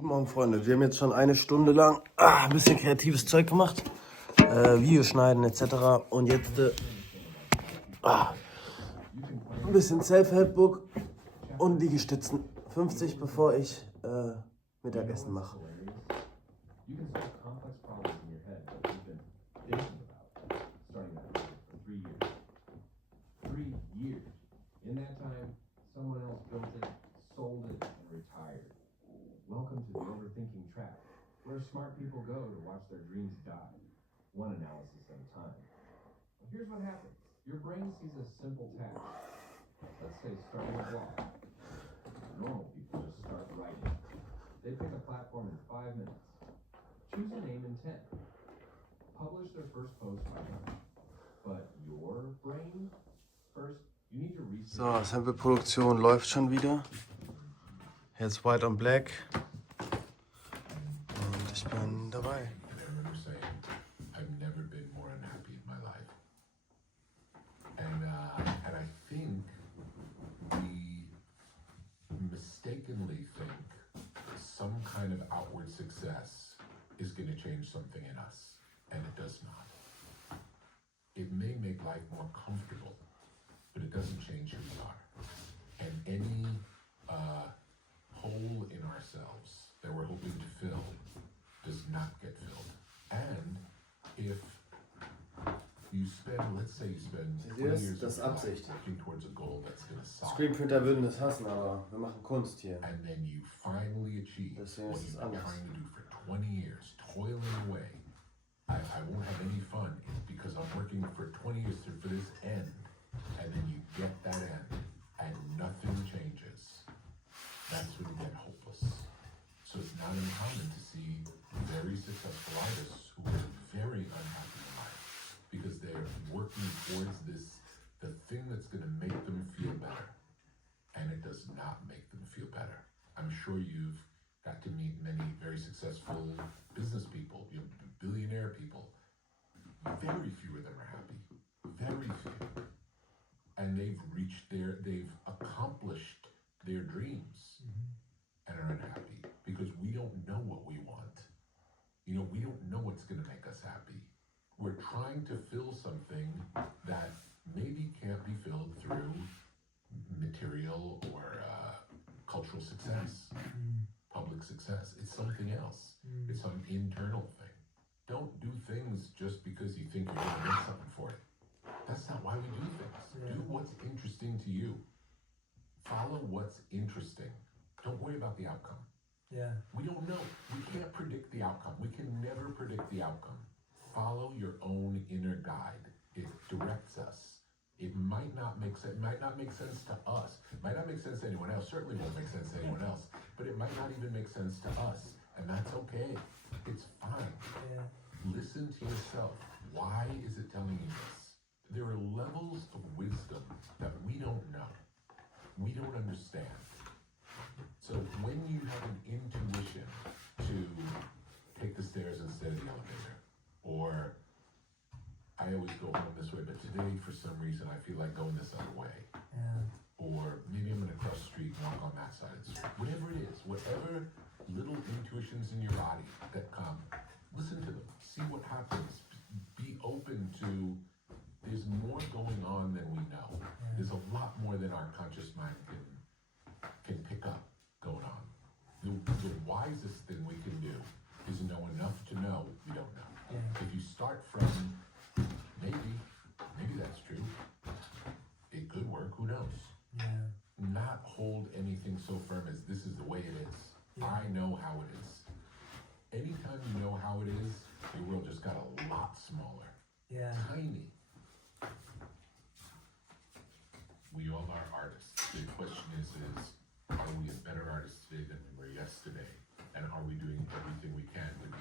Guten Morgen, Freunde. Wir haben jetzt schon eine Stunde lang ein bisschen kreatives Zeug gemacht. Videos schneiden etc. Und jetzt ein bisschen Self-Help-Book und Liegestützen. 50, bevor ich Mittagessen mache. Welcome to the overthinking trap, where smart people go to watch their dreams die, one analysis at a time. Well, here's what happens. Your brain sees a simple task. Let's say starting a blog. Normal people just start writing. They pick a platform in 5 minutes. Choose a name in 10. Publish their first post by now. But your brain, first, you need to research. So, Sample-Produktion läuft schon wieder. Jetzt White on Black. Und ich bin dabei. I remember saying, I've never been more unhappy in my life. And I think we mistakenly think some kind of outward success is going to change something in us, and it does not. It may make life more comfortable, but it doesn't change who we are. And any hole in ourselves that we're hoping to fill does not get filled. And if you spend, let's say you spend 20 years das ist Absicht. working towards a goal that's going to solve, Screenprinter würden das hassen, aber wir machen Kunst hier. and then you finally achieve Deswegen what ist es you've been anders. trying to do for 20 years, toiling away. I won't have any fun. It's because I'm working for 20 years for this end, and then you get that end, and nothing changes. That's when you get hopeless. So it's not uncommon to see very successful artists who are very unhappy in life because they're working towards the thing that's going to make them feel better, and it does not make them feel better. I'm sure you've got to meet many very successful business people, billionaire people. Very few of them are happy. Very few. And they've accomplished their dreams and are unhappy because we don't know what we want. We don't know what's going to make us happy. We're trying to fill something that maybe can't be filled through material or cultural success, public success. It's something else. It's some internal thing. Don't do things just because you think you're going to get something for it. That's not why we do things. Do what's interesting to you. Follow what's interesting. Don't worry about the outcome. Yeah. We don't know. We can't predict the outcome. We can never predict the outcome. Follow your own inner guide. It directs us. It might not make sense. It might not make sense to us. It might not make sense to anyone else. Certainly won't make sense to anyone else. But it might not even make sense to us. And that's okay. It's fine. Yeah. Listen to yourself. Why is it telling you this? There are levels of wisdom that we don't know. We don't understand. So when you have an intuition to take the stairs instead of the elevator, or I always go home this way, but today for some reason I feel like going this other way. Yeah. Or maybe I'm gonna cross the street and walk on that side of the street. Whatever it is, whatever little intuitions in your body that come, listen to them, see what happens. Be open to, there's more going on than we know. There's a lot more than our conscious mind can pick up going on. The wisest thing we can do is know enough to know we don't know. Yeah. If you start from maybe that's true. It could work, who knows? Yeah. Not hold anything so firm as this is the way it is. Yeah. I know how it is. Anytime you know how it is, your world just got a lot smaller. Yeah. Tiny. We all are artists. The question is are we a better artist today than we were yesterday? And are we doing everything we can to be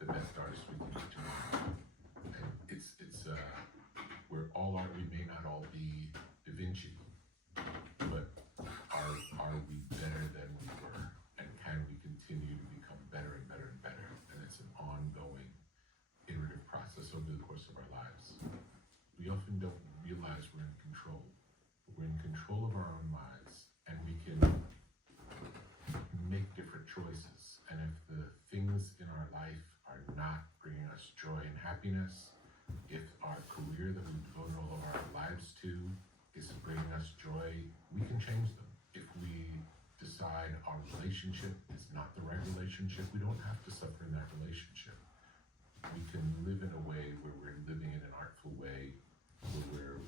the best artist we can be tomorrow? And we're all art. We may not all be Da Vinci, but are we better than we were? And can we continue to become better and better and better? And it's an ongoing iterative process over the course of our lives. We often don't realize we're in control. We're in control of our own lives, and we can make different choices. And happiness, if our career that we've devoted all of our lives to is bringing us joy, we can change them. If we decide our relationship is not the right relationship, we don't have to suffer in that relationship. We can live in a way where we're living in an artful way, where we're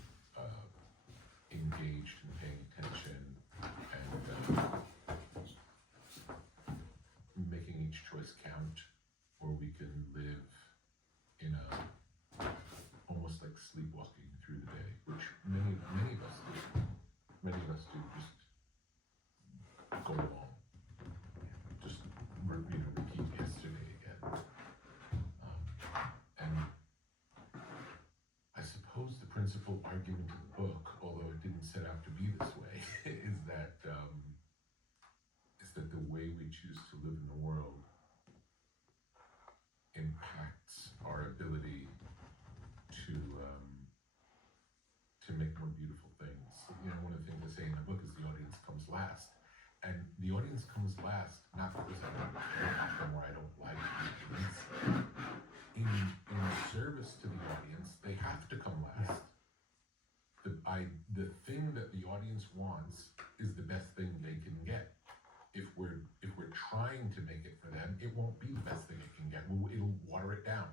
engaged and paying attention and making each choice count, or we can live in a almost like sleepwalking through the day, which many of us do. Many of us do just go along, just repeat yesterday again. And I suppose the principal argument of the book, although it didn't set out to be this way, is that the way we choose to live in the world impacts our ability to make more beautiful things. You know, one of the things I say in the book is the audience comes last. And the audience comes last, not because I don't like them or I don't like them. In service to the audience, they have to come last. The thing that the audience wants is the best thing they can get. If we're trying to make it for them, it won't be the best thing it can get. It'll water it down.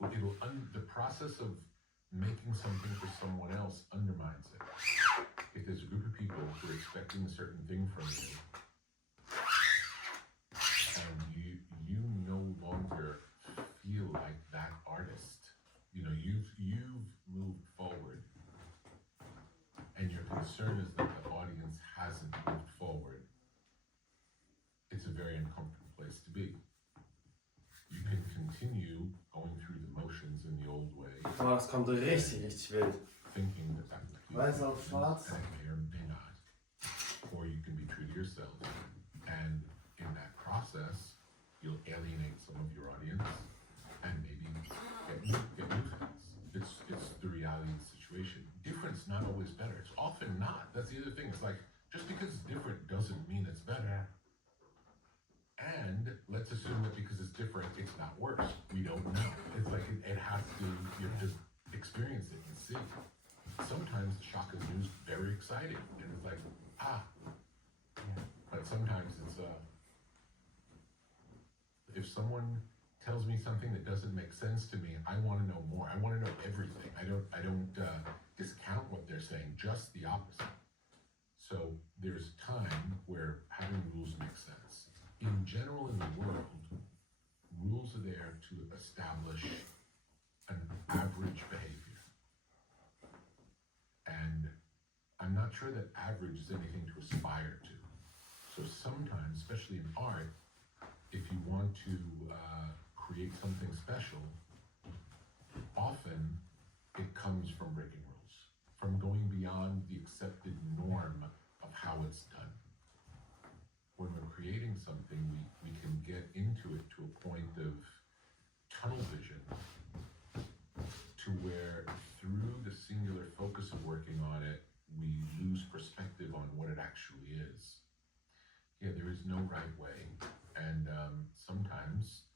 The process of making something for someone else undermines it. If there's a group of people who are expecting a certain thing from you, and you no longer feel like that artist, you know, you've moved forward, and your concern is that the audience hasn't moved forward, it's a very uncomfortable place to be. You can continue going through the motions in the old way. Boah, das kommt richtig wild. Thinking that would please Weiß auf schwarz. and it may or may not. Or you can be true to yourself. And in that process, you'll alienate some of your audience and maybe get new fans. It's the reality of the situation. Different's not always better. It's often not. That's the other thing. It's like, just because it's different doesn't mean it's better. And let's assume that because it's different, it's not worse. We don't know. It's like it has to, you have to experience it and see. Sometimes the shock of news is very exciting. And it's like, But sometimes it's, if someone tells me something that doesn't make sense to me, I want to know more. I want to know everything. I don't discount what they're saying, just the opposite. So there's time where having rules makes sense. In general, in the world, rules are there to establish an average behavior. And I'm not sure that average is anything to aspire to. So sometimes, especially in art, if you want to create something special, often it comes from breaking rules, from going beyond the accepted norm of how it's done. When we're creating something, we can get into it to a point of tunnel vision, to where through the singular focus of working on it, we lose perspective on what it actually is. Yeah, there is no right way, and sometimes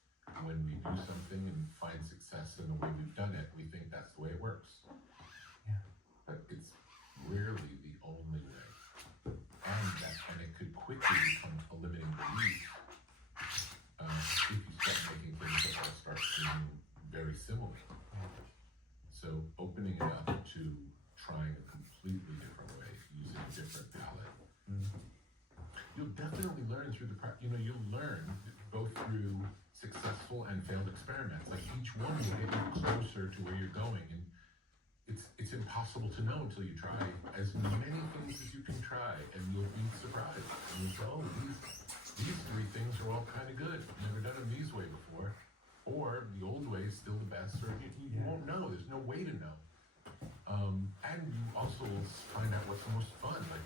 when we do something and find success in the way we've done it, we think that's the way it works. Yeah. But it's rarely the only way. And it could quickly become a limiting belief if you start making things that all start seeming very similar. So opening it up to trying a completely different way, using a different palette. You'll definitely learn through you'll learn both through successful and failed experiments. Like each one will get you closer to where you're going, and it's impossible to know until you try as many things as you can try, and you'll be surprised. And you'll go, oh, these three things are all kind of good. Never done them these way before. Or the old way is still the best, or you won't know. There's no way to know. And you also will find out what's the most fun, like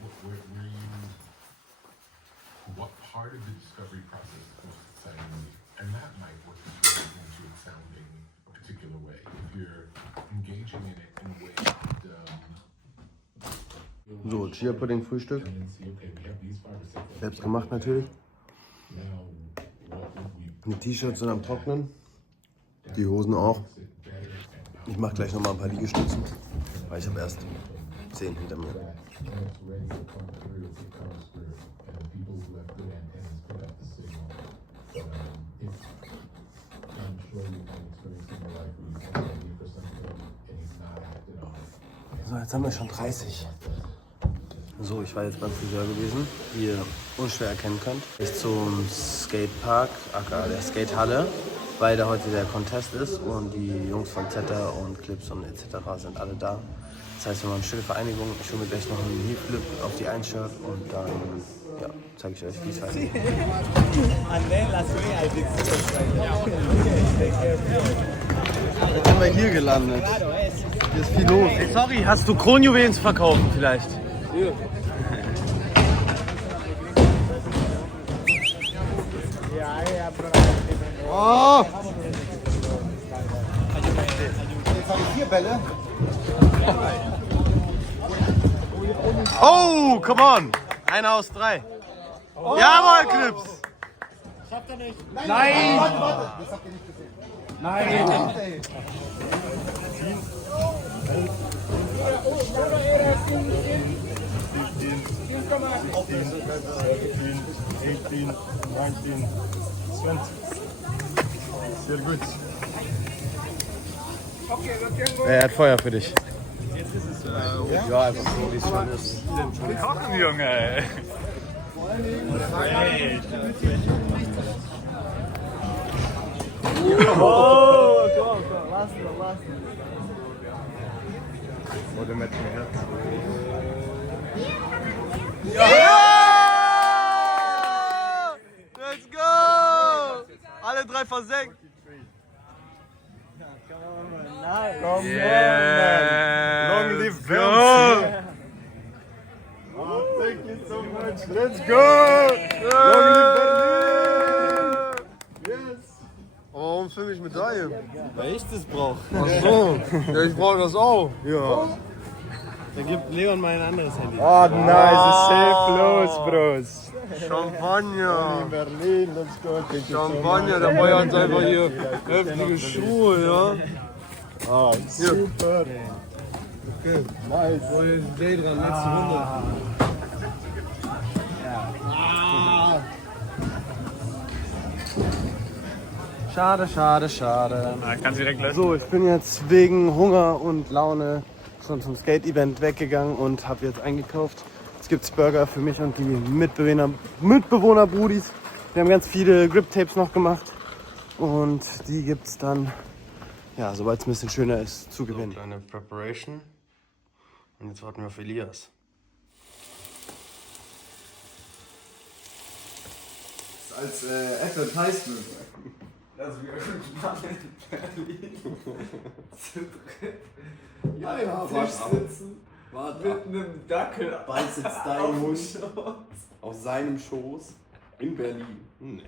what part of the discovery process is most exciting to you. And that might work into it sounding a particular way. If you're engaging in it in a way that So, Chia-Pudding-Frühstück. Selbst gemacht natürlich. Die T-Shirts sind am Trocknen. Die Hosen auch. Ich mache gleich nochmal ein paar Liegestützen, weil ich habe erst 10 hinter mir. So, jetzt haben wir schon 30. So, ich war jetzt beim Friseur gewesen, wie ihr unschwer erkennen könnt. Ich zum Skatepark, aka der Skatehalle, weil da heute der Contest ist und die Jungs von Zeta und Clips und etc. sind alle da. Das heißt, wir machen eine schöne Vereinigung. Ich hole mir gleich noch einen Heel-Flip auf die Ein-Shirt und dann zeige ich euch, wie es weitergeht. Jetzt sind wir hier gelandet. Hier ist viel los. Hey, sorry, hast du Kronjuwelen zu verkaufen vielleicht? Ja. Oh! Jetzt habe ich 4 Bälle. Oh, come on! Einer aus 3. Oh. Jawohl, Clips! Schafft er nicht. Nein! Warte. Das habt ihr nicht gesehen. Nein! Sehr gut. Er hat Feuer für dich. Jetzt ist es ja, einfach so, wie es schon ist. Kochen, Junge! Oh, komm, lass ihn. Oder mit dem Herz. Ja! Let's go! Alle 3 versenkt. Komm, yeah. Long live Berlin. Oh, thank you so much. Let's go! Long live Berlin. Yes. Aber warum filme ich Medaillen? Weil ich das brauche. Ach so. Ja, ich brauche das auch. Ja. Dann gibt Leon mal ein anderes Handy. Oh, nice. Safe los, Bros. Champagner. In Berlin, let's go. Champagner, der Boy hat einfach hier heftige Schuhe, ja. Ah, super. Okay. Nice. Oh, hier ist ein Day dran, letzte Runde. Schade. Kannst direkt löschen. So, ich bin jetzt wegen Hunger und Laune schon zum Skate-Event weggegangen und habe jetzt eingekauft. Jetzt gibt es Burger für mich und die Mitbewohner-Brudis. Wir haben ganz viele Grip-Tapes noch gemacht und die gibt es dann, ja, sobald es ein bisschen schöner ist, zu gewinnen. So, kleine Preparation und jetzt warten wir auf Elias. Als Advertisement. Also wir irgendwann in Berlin zu dritt Ja, Tisch sitzen mit einem Dackel bald sitzt dein Hund auf seinem Schoß in Berlin. Nee.